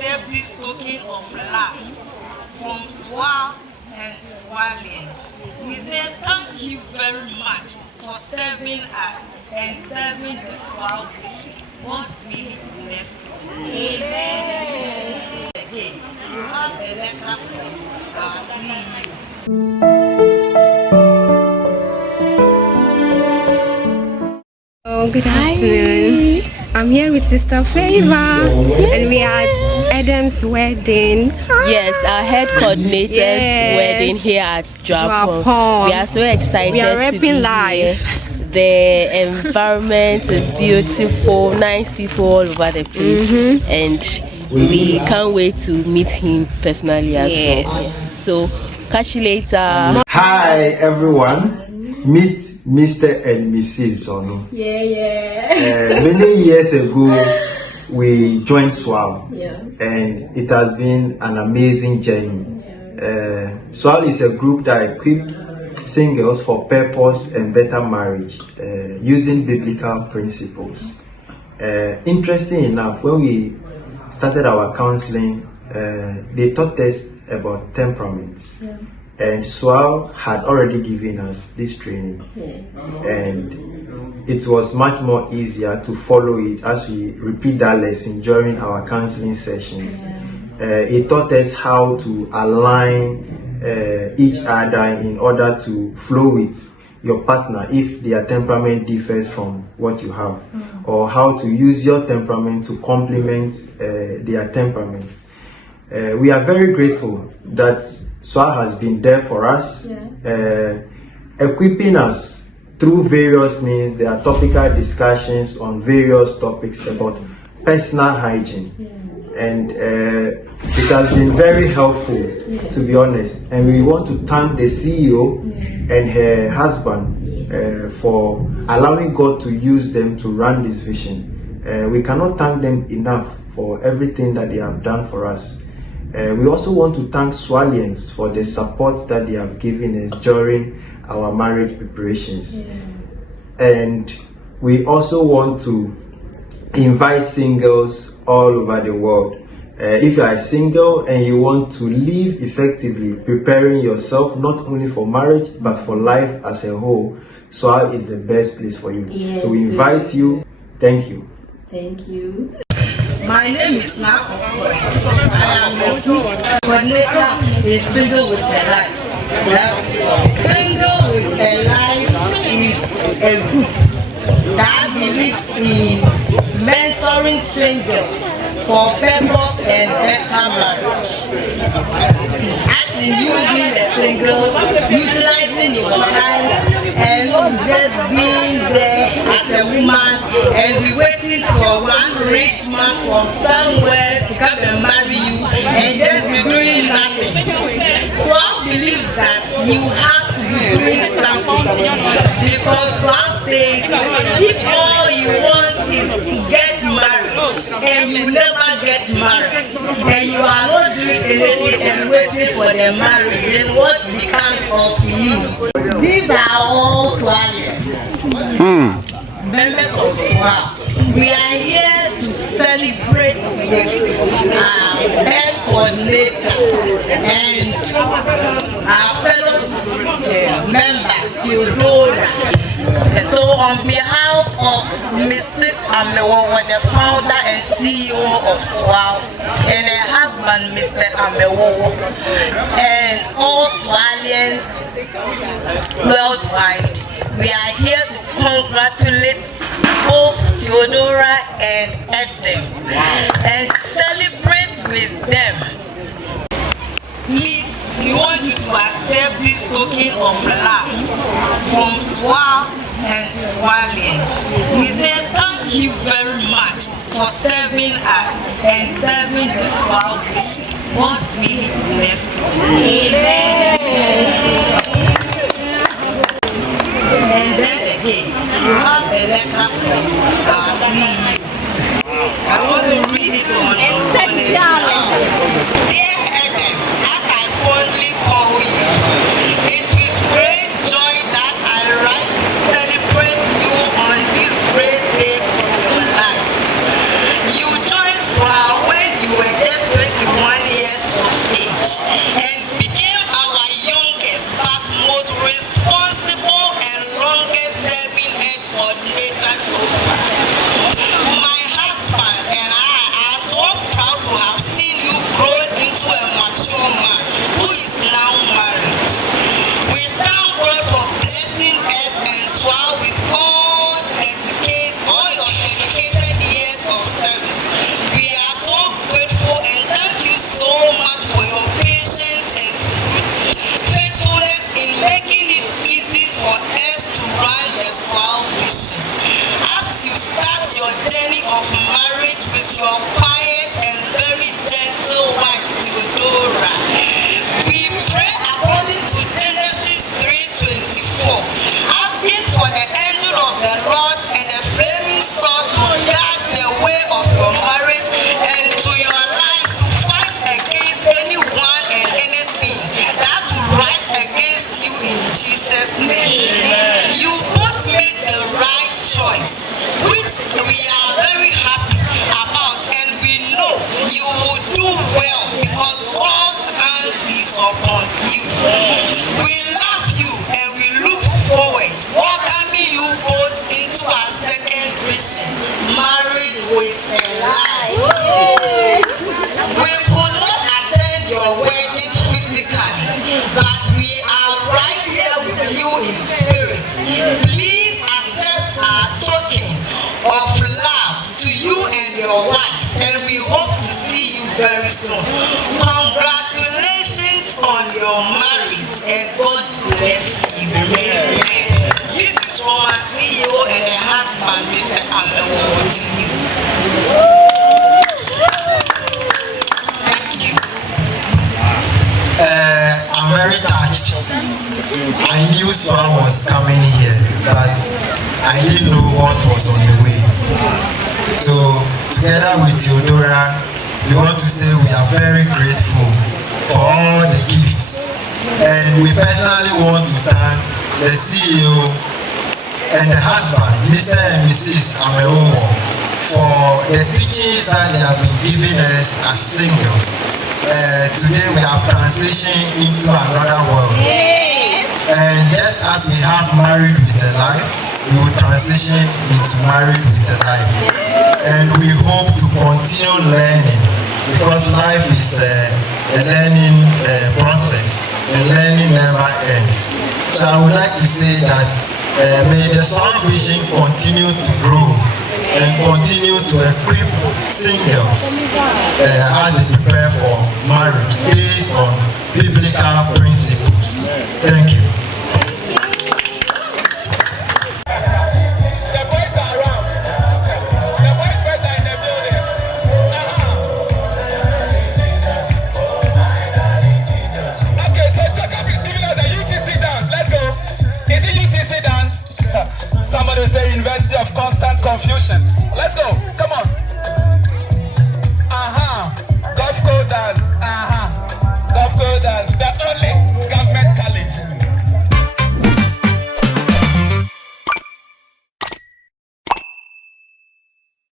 accept this token of love from SWAL and SWALians. We say thank you very much for serving us and serving the SWAL vision. God really bless you. Amen. Again, you have a letter from our CEO. Oh, good afternoon. I'm here with Sister Favor, and we are at Edem's wedding. Yes, our head coordinator's wedding here at Japan. We are so excited. We are to be live. Here. The environment is beautiful, nice people all over the place, and we can't wait to meet him personally as well. So, catch you later. Hi everyone, meet Mr. and Mrs. Ono. Many years ago, we joined SWAL, and it has been an amazing journey. SWAL is a group that equips singles for purpose and better marriage using biblical principles. Interesting enough, when we started our counseling, they taught us about temperaments. And SWAL had already given us this training, and it was much more easier to follow it as we repeat that lesson during our counseling sessions. It taught us how to align each other in order to flow with your partner if their temperament differs from what you have, or how to use your temperament to complement their temperament. We are very grateful that SWAL has been there for us, equipping us through various means. There are topical discussions on various topics about personal hygiene, and it has been very helpful, to be honest. And we want to thank the CEO and her husband for allowing God to use them to run this vision. We cannot thank them enough for everything that they have done for us. We also want to thank SWALians for the support that they have given us during our marriage preparations. And we also want to invite singles all over the world. If you are single and you want to live effectively, preparing yourself not only for marriage but for life as a whole, SWAL is the best place for you. So we invite you. Thank you. Thank you. My name is Nako. I am a coordinator in Single with a Life. That's Single with a Life is a group that believes in mentoring singles for purpose and better marriage. As in you being a single, utilizing your time and not just being there as a woman and be waiting for one rich man from somewhere to come and marry you and just be doing nothing. SWAL believes that you have to be doing something, because SWAL says if all you want is to get married and you never get married and you are not doing anything and waiting for the marriage, then what becomes of you? These are all SWALians, members of SWAL. We are here to celebrate with our head coordinator and our fellow member, Theodora. And so on behalf of Mrs. Amewowo, the founder and CEO of SWAL, and her husband, Mr. Amewowo, and all SWALians worldwide, we are here to congratulate both Theodora and Edem and celebrate with them. Please, we want you to accept this token of love from SWAL and SWALians. We say thank you very much for serving us and serving the SWAL vision. God really bless you. And then again, you have a letter from our CEO. I want to read it on Dear Edem, as I fondly call you, it's with great joy that I write to celebrate you on this great day of your lives. You joined SWAL when you were just your quiet and very gentle wife, Theodora. We pray according to Genesis 3:24, asking for the angel of the Lord and a flaming sword to guard the way of your marriage and to your life, to fight against anyone and anything that will rise against you in Jesus' name. Amen. You both made the right choice, which we are very happy about, and we know you will do well because God's hands is upon you. We love you and we look forward welcoming you both into our second vision, married with a life. We could not attend your wedding physically, but we are right here with you in spirit. Please accept our token of love to you and your wife, and we hope to see you very soon. Congratulations on your marriage, and God bless you. Amen. This is from our CEO and the husband, Mr. Amewo, to you. Thank you. I'm very touched. I knew SWAL was coming here, but I didn't know what was on the way. So, together with Theodora, we want to say we are very grateful for all the gifts. And we personally want to thank the CEO and the husband, Mr. and Mrs. Amewo, for the teachings that they have been giving us as singles. Today we have transitioned into another world. Yes. And just as we have married with a life, we will transition into married with a life. And we hope to continue learning, because life is a learning process, and learning never ends. So I would like to say that may the SWAL vision continue to grow and continue to equip singles as they prepare for marriage based on biblical principles. Thank you. The boys are around. The boys are in the building. Okay, so Jacob is giving us a UCC dance. Let's go. Is it UCC dance? Somebody say University of Constant Confusion. Let's go. Come on. Golf code dance.